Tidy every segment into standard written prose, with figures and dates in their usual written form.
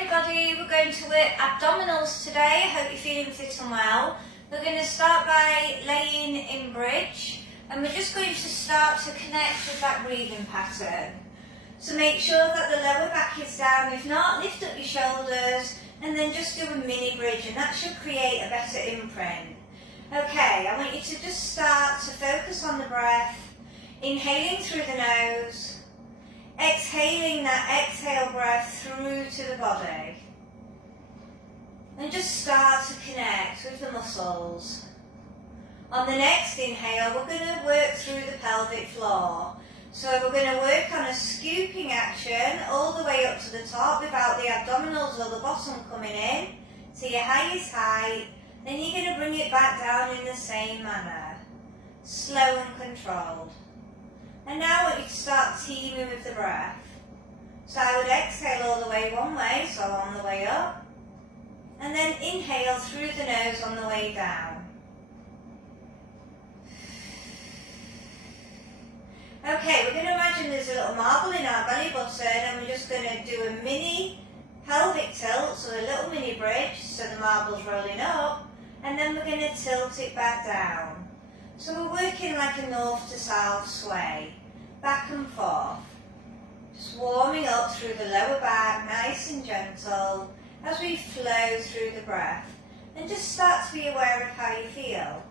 everybody, we're going to work abdominals today. I hope you're feeling fit and well. We're going to start by laying in bridge, and we're just going to start to connect with that breathing pattern. So make sure that the lower back is down. If not, lift up your shoulders and then just do a mini bridge, and that should create a better imprint. Okay, I want you to just start to focus on the breath, inhaling through the nose, exhaling that exhale breath through to the body. And just start to connect with the muscles. On the next inhale, we're going to work through the pelvic floor. So we're going to work on a scooping action all the way up to the top without the abdominals or the bottom coming in to your highest height. Then you're going to bring it back down in the same manner, slow and controlled. And now I want you to start teaming with the breath. So I would exhale all the way one way, so on the way up, and then inhale through the nose on the way down. Okay, we're going to imagine there's a little marble in our belly button, and we're just going to do a mini pelvic tilt, so a little mini bridge, so the marble's rolling up, and then we're going to tilt it back down. So we're working like a north to south sway, back and forth. Just warming up through the lower back, nice and gentle, as we flow through the breath. And just start to be aware of how you feel.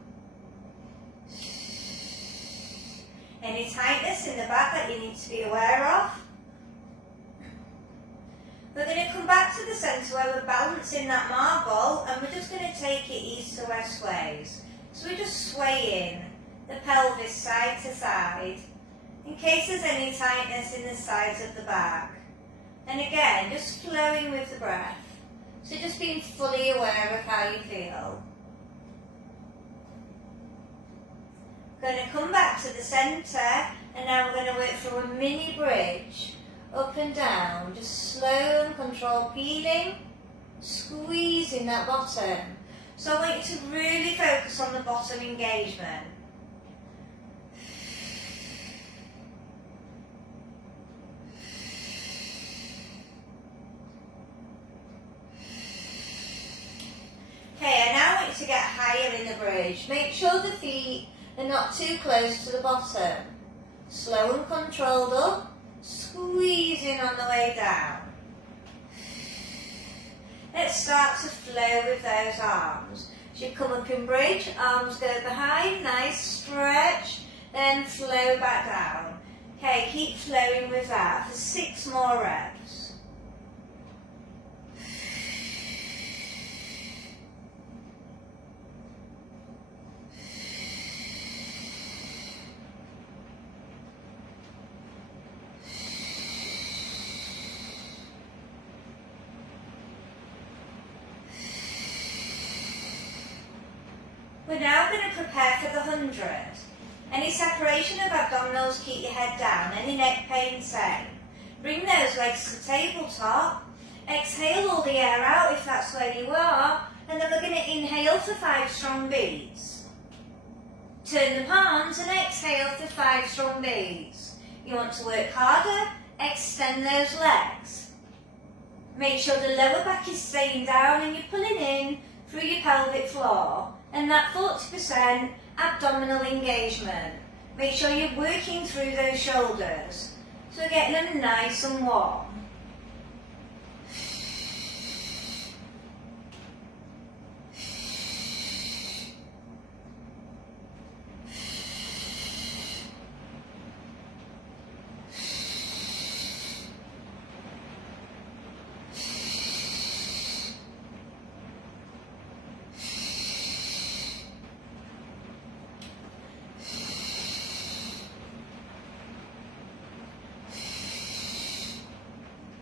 Any tightness in the back that you need to be aware of. We're going to come back to the centre where we're balancing that marble, and we're just going to take it east to west sways. So we're just swaying the pelvis side to side in case there's any tightness in the sides of the back. And again, just flowing with the breath. So just being fully aware of how you feel. Going to come back to the centre, and now we're going to work through a mini bridge, up and down, just slow and controlled, peeling, squeezing that bottom. So I want you to really focus on the bottom engagement. Okay, I now want you to get higher in the bridge. Make sure the feet are not too close to the bottom. Slow and controlled up, squeezing on the way down. Let's start to flow with those arms. As you come up in bridge, arms go behind, nice stretch, then flow back down. Okay, keep flowing with that for 6 more reps. We're now going to prepare for the 100. Any separation of abdominals, keep your head down. Any neck pain, same. Bring those legs to the tabletop. Exhale all the air out if that's where you are. And then we're going to inhale for 5 strong beats. Turn the palms and exhale for 5 strong beats. You want to work harder, extend those legs. Make sure the lower back is staying down and you're pulling in through your pelvic floor. And that 40% abdominal engagement. Make sure you're working through those shoulders. So getting them nice and warm.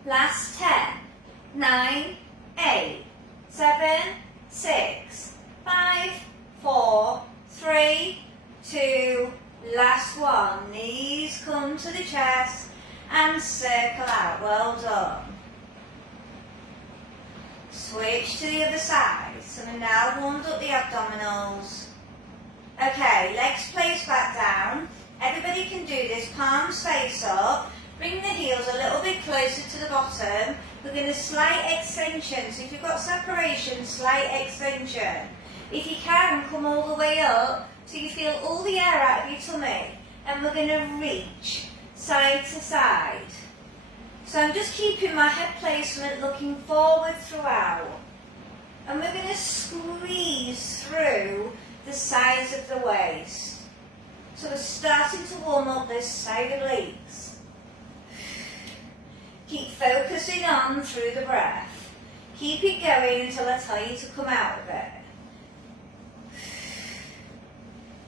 Last 10, 9, 8, 7, 6, 5, 4, 3, 2, last one. Knees come to the chest and circle out. Well done. Switch to the other side. So we've now warmed up the abdominals. Okay, legs placed back down. Everybody can do this, palms face up. Bring the heels a little bit closer to the bottom. we're going to slight extension. So if you've got separation, slight extension. If you can, come all the way up so you feel all the air out of your tummy. And we're going to reach side to side. So I'm just keeping my head placement looking forward throughout. And we're going to squeeze through the sides of the waist. So we're starting to warm up this side of legs. Keep focusing on through the breath. Keep it going until I tell you to come out of it.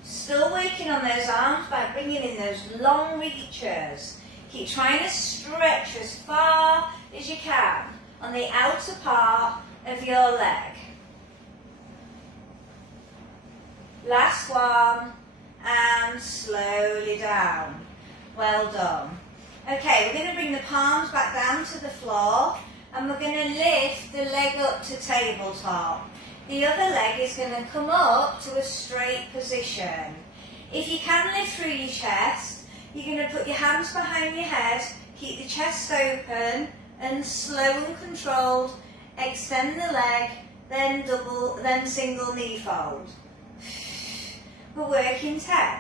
Still working on those arms by bringing in those long reaches. Keep trying to stretch as far as you can on the outer part of your leg. Last one, and slowly down. Well done. Okay, we're going to bring the palms back down to the floor, and we're going to lift the leg up to tabletop. The other leg is going to come up to a straight position. If you can lift through your chest, you're going to put your hands behind your head, keep the chest open, and slow and controlled, extend the leg, then single knee fold. We're working 10.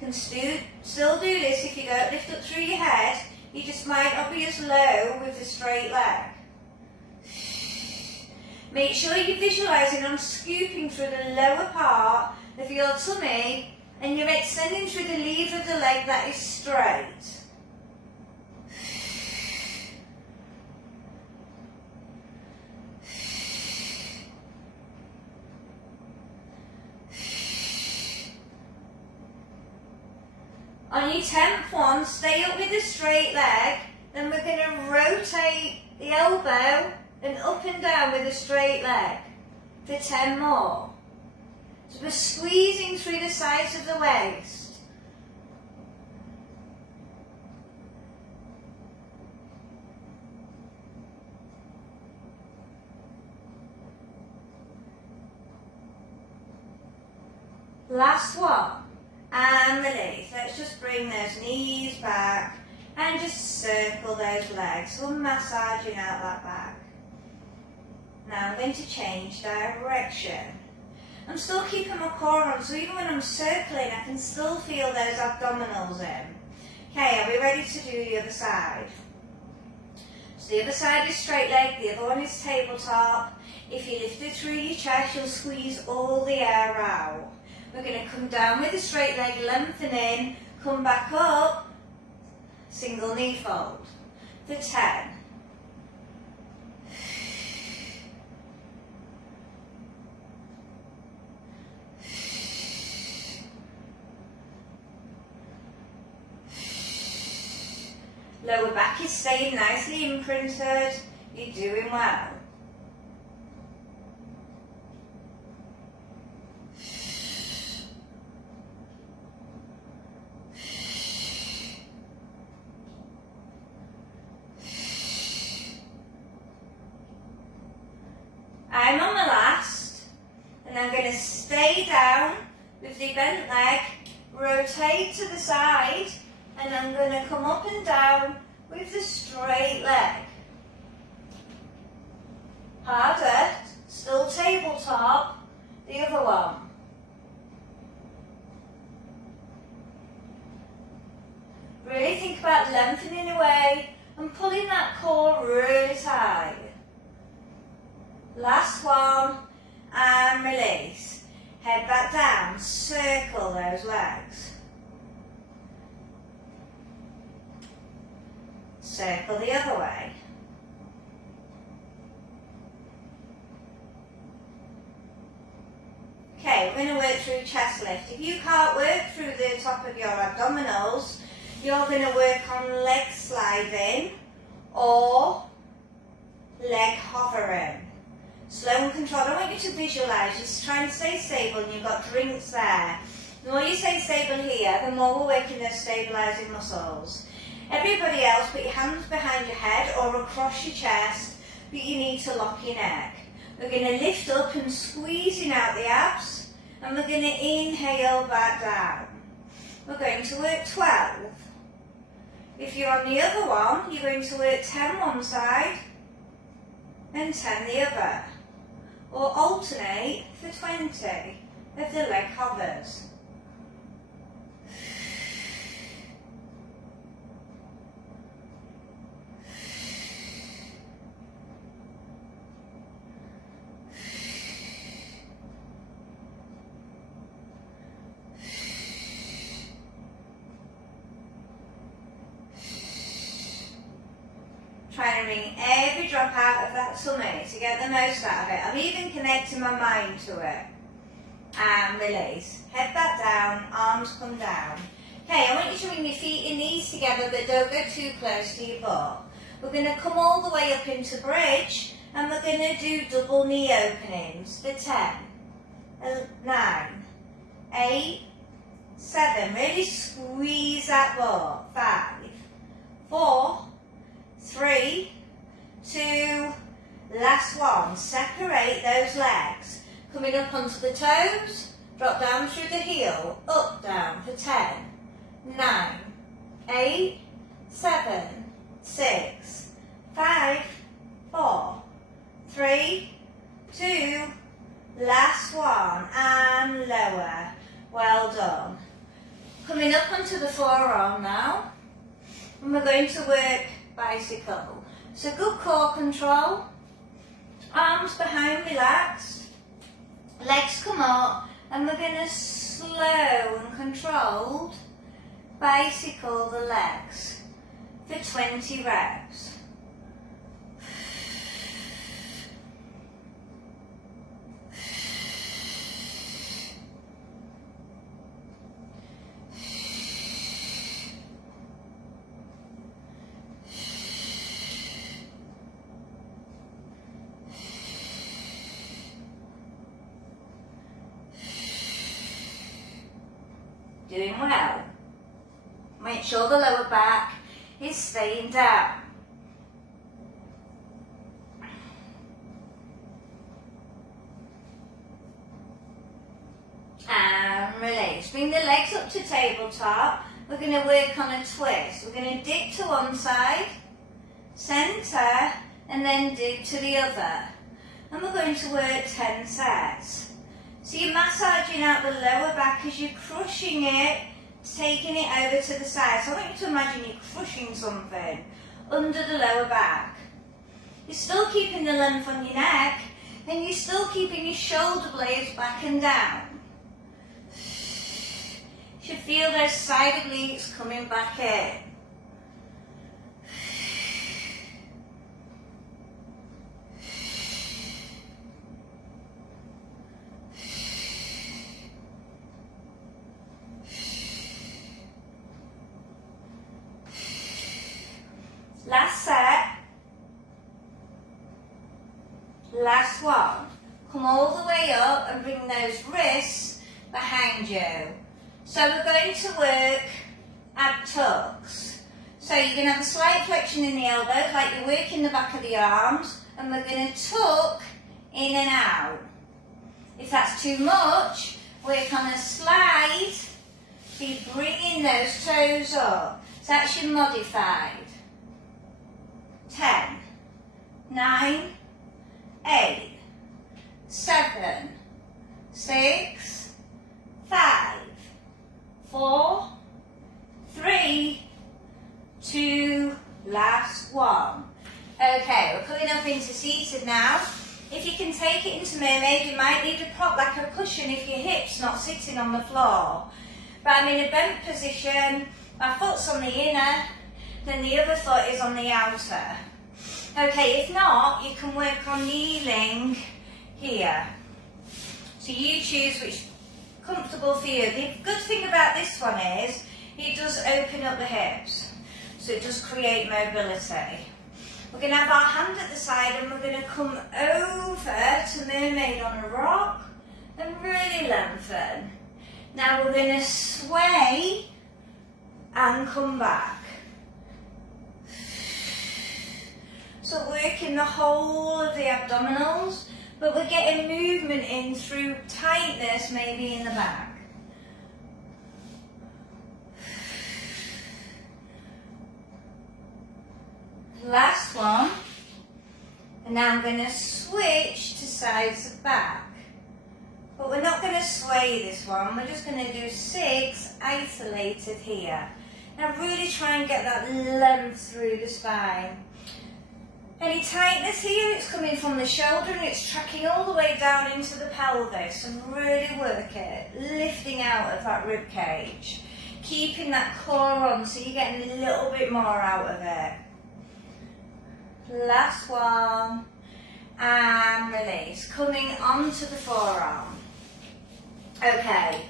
You can still do this if you don't lift up through your head. You just might not be as low with the straight leg. Make sure you're visualising on scooping through the lower part of your tummy and you're extending through the lever of the leg that is straight. On your 10th one, stay up with the straight leg, then we're going to rotate the elbow and up and down with a straight leg for 10 more. So we're squeezing through the sides of the waist. Last one. And release. Let's just bring those knees back and just circle those legs. So we're massaging out that back. Now I'm going to change direction. I'm still keeping my core on, so even when I'm circling, I can still feel those abdominals in. Okay, are we ready to do the other side? So the other side is straight leg, the other one is tabletop. If you lift it through your chest, you'll squeeze all the air out. We're going to come down with a straight leg, lengthening, come back up, single knee fold for 10. Lower back is staying nicely imprinted. You're doing well. I'm on the last, and I'm going to stay down with the bent leg, rotate to the side, and I'm going to come up and down with the straight leg. Harder, still tabletop, the other one. Really think about lengthening away and pulling that core really tight. Last one, and release. Head back down, circle those legs. Circle the other way. Okay, we're going to work through chest lift. If you can't work through the top of your abdominals, you're going to work on leg sliding or leg hovering. Slow and controlled. I want you to visualise, just trying to stay stable, and you've got drinks there. The more you stay stable here, the more we're working those stabilising muscles. Everybody else, put your hands behind your head or across your chest, but you need to lock your neck. We're going to lift up and squeezing out the abs, and we're going to inhale back down. We're going to work 12. If you're on the other one, you're going to work 10 one side and 10 the other. Or alternate for 20 of the leg hovers. Trying to bring every drop out of that tummy to get the most out of it. I'm even connecting my mind to it. And release. Head back down, arms come down. Okay, I want you to bring your feet and knees together, but don't go too close to your butt. We're going to come all the way up into bridge, and we're going to do double knee openings for 10, 9, 8, 7. Really squeeze that butt. 5, 4, 3, 2, last one. Separate those legs. Coming up onto the toes, drop down through the heel, up, down for 10, 9, 8, 7, 6, 5, 4, 3, 2, last one, and lower. Well done. Coming up onto the forearm now, and we're going to work bicycle. So good core control, arms behind relaxed, legs come up, and we're going to slow and controlled bicycle the legs for 20 reps. Doing well. Make sure the lower back is staying down. And release. Bring the legs up to tabletop. We're going to work on a twist. We're going to dip to one side, centre, and then dip to the other. And we're going to work 10 sets. So you're massaging out the lower back as you're crushing it, taking it over to the side. So I want you to imagine you're crushing something under the lower back. You're still keeping the length on your neck, and you're still keeping your shoulder blades back and down. You should feel those side obliques coming back in. Last set, last one. Come all the way up and bring those wrists behind you. So we're going to work ab tucks. So you're going to have a slight flexion in the elbows, like you're working the back of the arms, and we're going to tuck in and out. If that's too much, work on a slide, so you're bringing those toes up. So that's your modified. 10, 9, 8, 7, 6, 5, 4, 3, 2, last one. Okay, we're coming up into seated now. If you can take it into mermaid, you might need a prop like a cushion if your hip's not sitting on the floor. But I'm in a bent position, my foot's on the inner, then the other foot is on the outer. Okay, if not, you can work on kneeling here. So you choose which is comfortable for you. The good thing about this one is it does open up the hips, so it does create mobility. We're going to have our hand at the side and we're going to come over to mermaid on a rock and really lengthen. Now we're going to sway and come back. So working the whole of the abdominals, but we're getting movement in through tightness maybe in the back. Last one. And now I'm going to switch to sides of back. But we're not going to sway this one, we're just going to do 6 isolated here. Now really try and get that length through the spine. Any tightness here, it's coming from the shoulder and it's tracking all the way down into the pelvis. And really work it, lifting out of that rib cage. Keeping that core on so you're getting a little bit more out of it. Last one. And release, coming onto the forearm. Okay,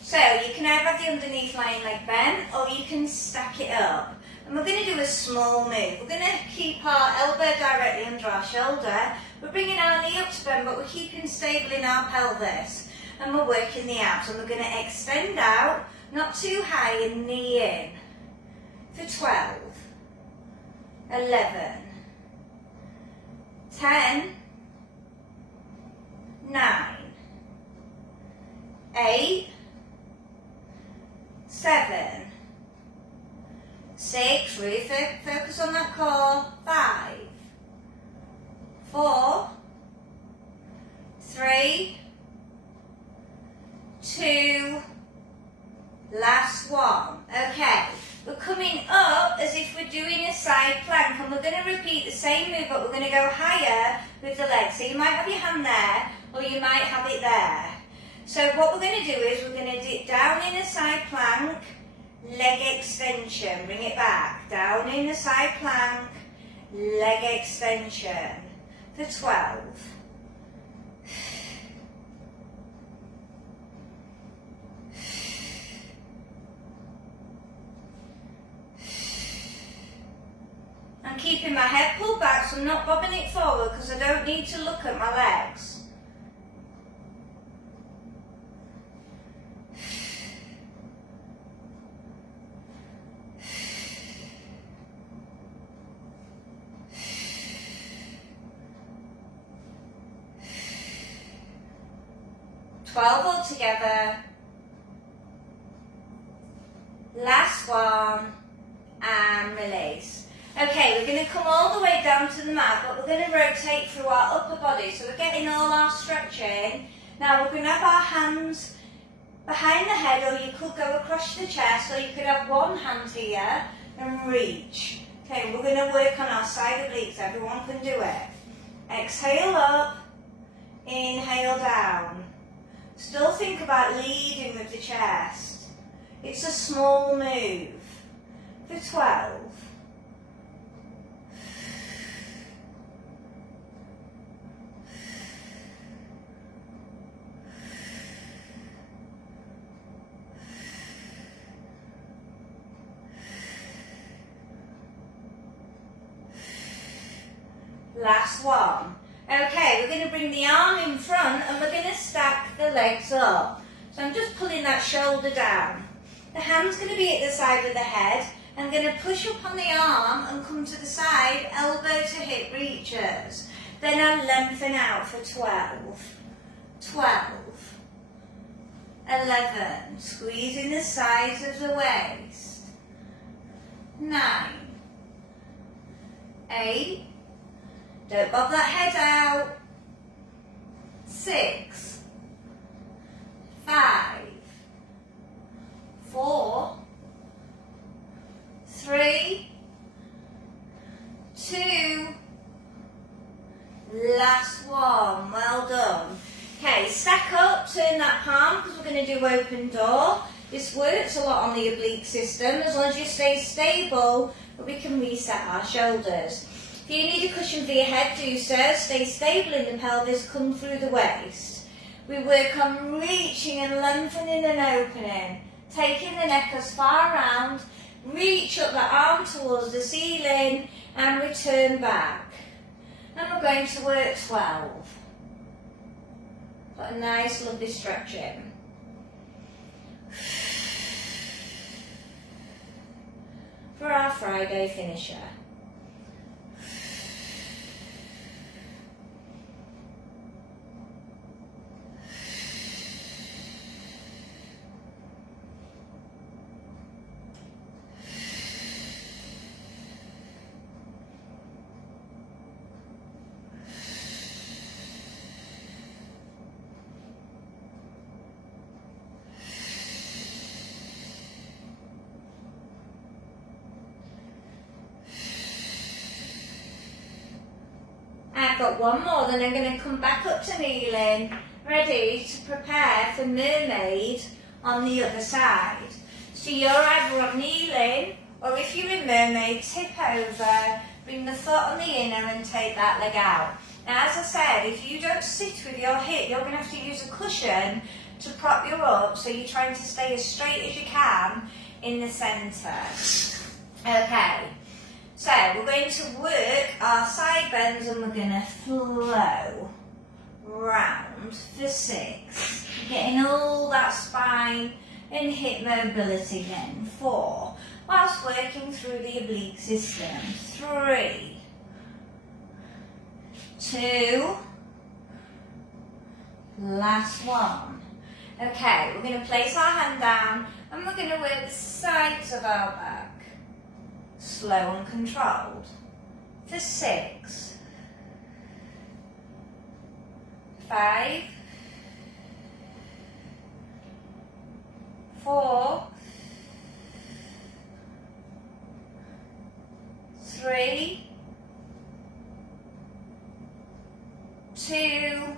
so you can either have the underneath lying leg bent or you can stack it up. And we're going to do a small move. We're going to keep our elbow directly under our shoulder. We're bringing our knee up to bend, but we're keeping stable in our pelvis. And we're working the abs. And we're going to extend out, not too high, and knee in. For 12, 11, 10, 9, 8, 7, 6, really focus on that core, 5, 4, 3, 2, last one. Okay, we're coming up as if we're doing a side plank and we're going to repeat the same move but we're going to go higher with the legs. So you might have your hand there or you might have it there. So what we're going to do is we're going to dip down in a side plank, leg extension, bring it back, down in a side plank, leg extension for 12. I'm keeping my head pulled back so I'm not bobbing it forward because I don't need to look at my legs. All together. Last one and release. Okay, we're going to come all the way down to the mat, but we're going to rotate through our upper body. So we're getting all our stretching. Now we're going to have our hands behind the head, or you could go across the chest, or you could have one hand here and reach. Okay, we're going to work on our side obliques. Everyone can do it. Exhale up, inhale down. Still think about leading with the chest. It's a small move. For 12. Last one. Okay, we're going to bring the arm in front and we're going to stack the legs up. So I'm just pulling that shoulder down. The hand's going to be at the side of the head. I'm going to push up on the arm and come to the side, elbow to hip reaches. Then I'll lengthen out for 12, 12, 11, squeezing the sides of the waist, 9, 8, don't bob that head out, 6, 5, 4, 3, 2, last one, well done. Okay, stack up, turn that palm because we're going to do open door. This works a lot on the oblique system as long as you stay stable, but we can reset our shoulders. If you need a cushion for your head, do so. Stay stable in the pelvis, come through the waist. We work on reaching and lengthening and opening, taking the neck as far around, reach up the arm towards the ceiling and return back. And we're going to work 12. Got a nice lovely stretching. For our Friday finisher. I've got one more, then I'm going to come back up to kneeling, ready to prepare for mermaid on the other side. So you're either on kneeling, or if you're in mermaid, tip over, bring the foot on the inner and take that leg out. Now, as I said, if you don't sit with your hip, you're going to have to use a cushion to prop you up, so you're trying to stay as straight as you can in the centre. Okay, so we're going to work our side bends and we're going to flow round for 6. Getting all that spine and hip mobility then. 4, whilst working through the oblique system. 3, 2, last one. Okay, we're going to place our hand down and we're going to work the sides of our back. Slow and controlled. For 6, 5, 4, 3, 2,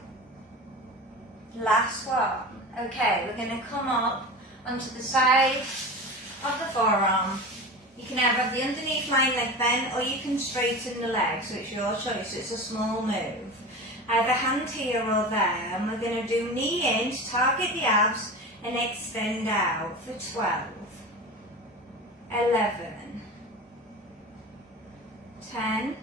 last one. Okay, we're going to come up onto the side of the forearm. You can either have the underneath lying leg bent or you can straighten the leg, so it's your choice. It's a small move. I have a hand here or there, and we're going to do knee in to target the abs and extend out for 12, 11, 10,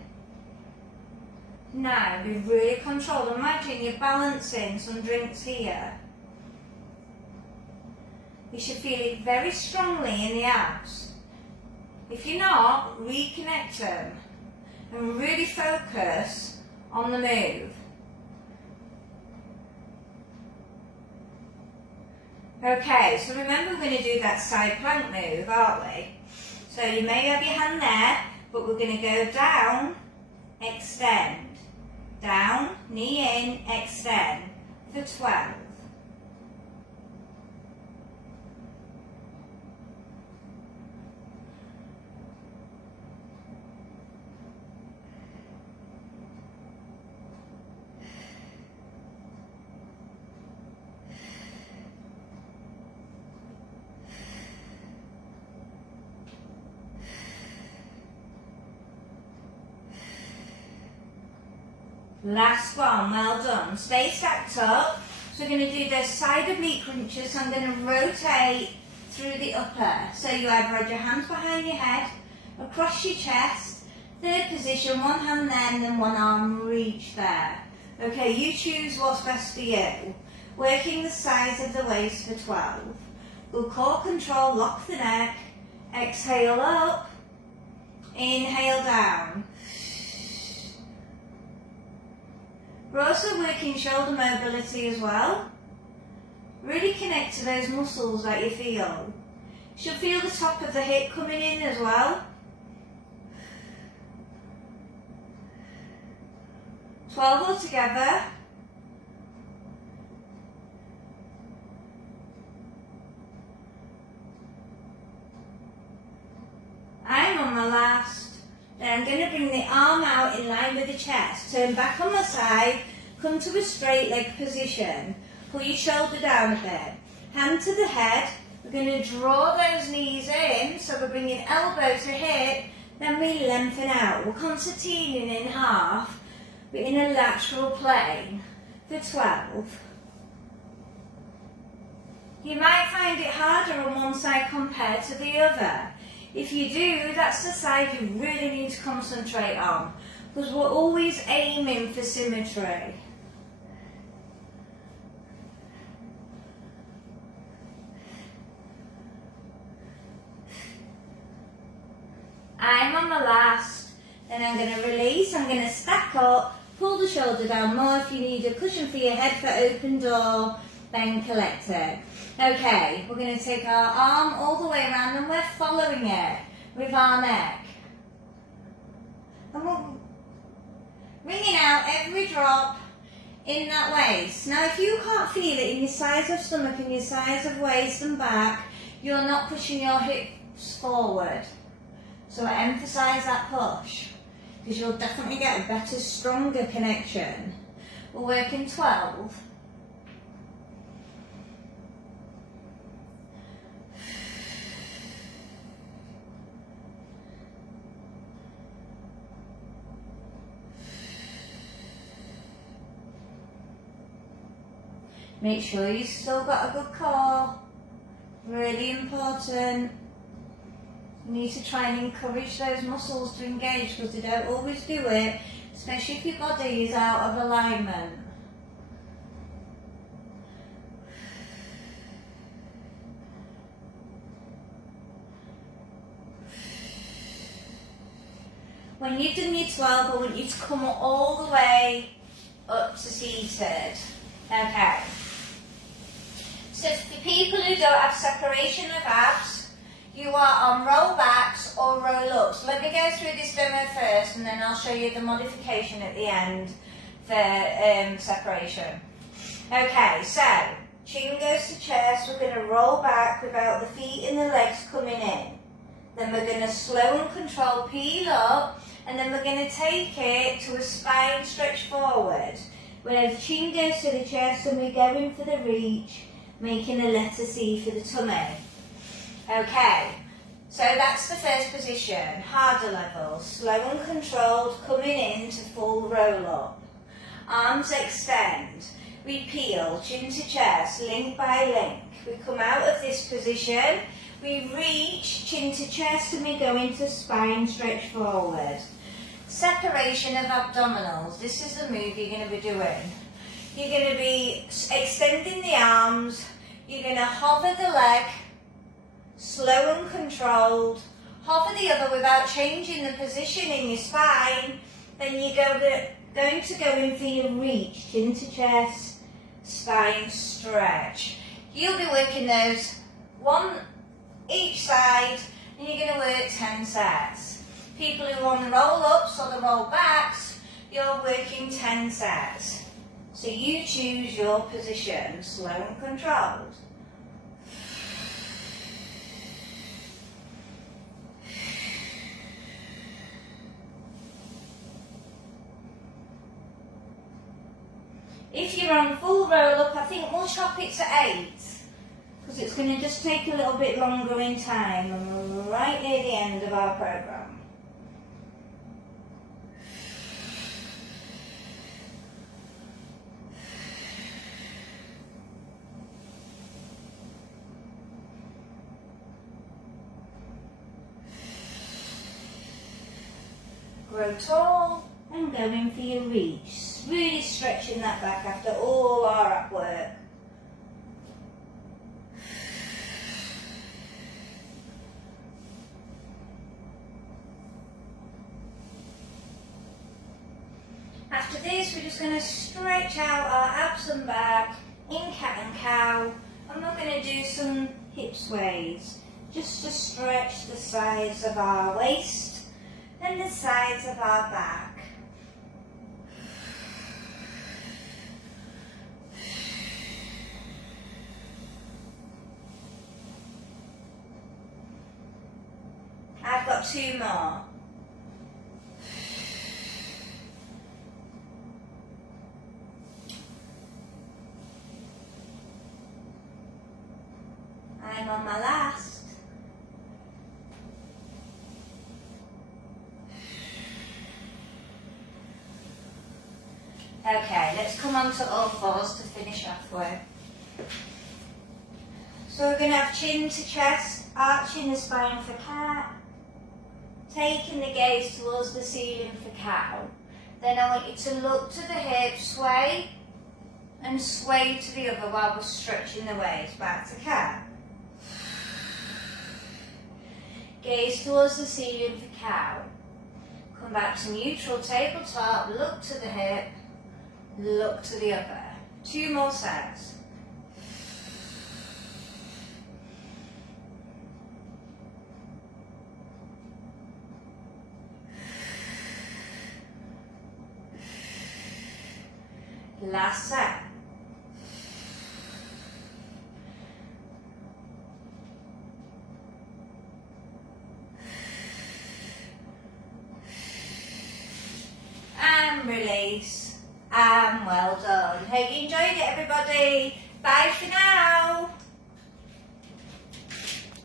9. Be really controlled. Imagine you're balancing some drinks here. You should feel it very strongly in the abs. If you're not, reconnect them and really focus on the move. Okay, so remember we're going to do that side plank move, aren't we? So you may have your hand there, but we're going to go down, extend, down, knee in, extend for 12. Last one, well done. Stay stacked up. So we're going to do those side oblique crunches. So I'm going to rotate through the upper. So you either have your hands behind your head, across your chest, third position, one hand there and then one arm reach there. Okay, you choose what's best for you. Working the sides of the waist for 12. Good core control, lock the neck, exhale up, inhale down. We're also working shoulder mobility as well. Really connect to those muscles that you feel. You should feel the top of the hip coming in as well. 12 all together. I'm on my last. Then I'm going to bring the arm out in line with the chest. Turn back on my side, come to a straight leg position. Pull your shoulder down a bit. Hand to the head. We're going to draw those knees in, so we're bringing elbow to hip, then we lengthen out. We're concertining in half, but in a lateral plane for 12. You might find it harder on one side compared to the other. If you do, that's the side you really need to concentrate on, because we're always aiming for symmetry. I'm on the last, then I'm going to release, I'm going to stack up, pull the shoulder down more if you need a cushion for your head for open door, then collect it. Okay, we're going to take our arm all the way around and we're following it with our neck. And we're bringing out every drop in that waist. Now if you can't feel it in your size of stomach and your size of waist and back, you're not pushing your hips forward. So emphasize that push. because you'll definitely get a better, stronger connection. We're working 12. Make sure you've still got a good core. Really important. You need to try and encourage those muscles to engage because they don't always do it, especially if your body is out of alignment. When you've done your 12, I want you to come all the way up to seated. Okay. So for people who don't have separation of abs, you are on roll backs or roll ups. Let me go through this demo first and then I'll show you the modification at the end for separation. Okay, so chin goes to chest, we're going to roll back without the feet and the legs coming in. Then we're going to slow and control peel up, and then we're going to take it to a spine stretch forward. Where the chin goes to the chest and we're going for the reach, making a letter C for the tummy. Okay, so that's the first position, harder level, slow and controlled, coming into full roll up. Arms extend, we peel, chin to chest, link by link. We come out of this position, we reach, chin to chest, and we go into spine stretch forward. Separation of abdominals, this is the move you're going to be doing. You're going to be extending the arms, you're going to hover the leg, slow and controlled, hover the other without changing the position in your spine, then you're going to go in for your reach, chin to chest, spine stretch. You'll be working those one each side and you're going to work 10 sets. People who want the roll ups or the roll backs, you're working 10 sets. So you choose your position, slow and controlled. If you're on full roll up, I think we'll chop it to 8, because it's going to just take a little bit longer in time, and we're right near the end of our program. Grow tall and go in for your reach. Really stretching that back after all our ab work. After this, we're just going to stretch out our abs and back in cat and cow, and we're going to do some hip sways just to stretch the sides of our waist and the sides of our back. I've got 2 more. I'm on my last. Okay, let's come on to all fours to finish off with. So we're going to have chin to chest, arching the spine for cat, taking the gaze towards the ceiling for cow. Then I want you to look to the hip, sway, and sway to the other while we're stretching the waist back to cat. Gaze towards the ceiling for cow. Come back to neutral tabletop, look to the hip, look to the other. 2 more sets. Last set. and release. And well done. Hope you enjoyed it, everybody. Bye for now.